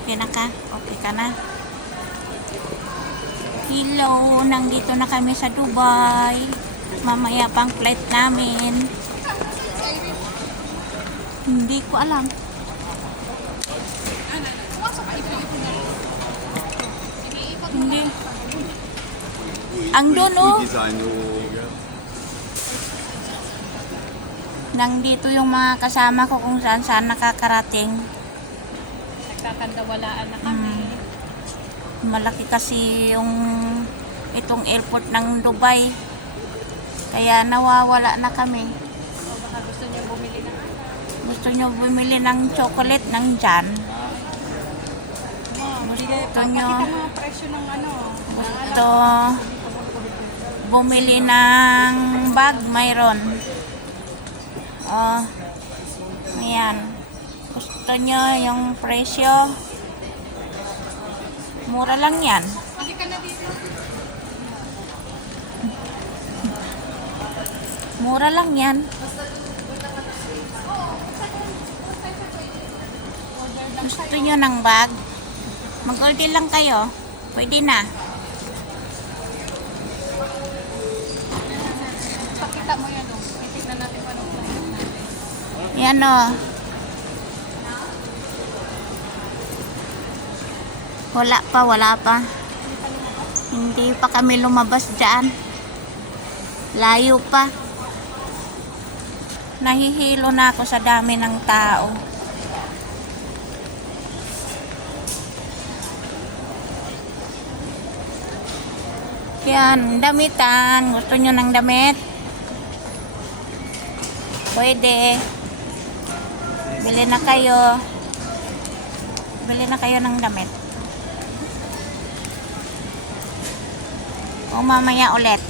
Okay na ka? Okay ka na? Hello, nandito na kami sa Dubai. Mamaya pang flight namin. Hindi ko alam. Hindi. Ang doon nandito yung mga kasama ko kung saan saan nakakarating. Nagkakandawalaan na kami. Malaki kasi yung itong airport ng Dubai. Kaya nawawala na kami. O baka gusto niyo bumili ng Gusto nyo bumili ng chocolate ng dyan? Gusto nyo mga presyo ng ano. Gusto bumili ng bag? Mayroon. Oh, ayan. Gusto nyo yung presyo? Mura lang yan. Hindi ka na dito. Mura lang yan. Gusto nyo ng bag? Mag-order lang kayo. Pwede na. Pakita mo yan o. Titignan natin kung anong price natin. Yan o. Wala pa. Hindi pa kami lumabas dyan. Layo pa. Nahihilo na ako sa dami ng tao. Yan, damitan. Gusto nyo ng damit? Pwede. Bili na kayo. Bili na kayo ng damit. O mamaya ulit.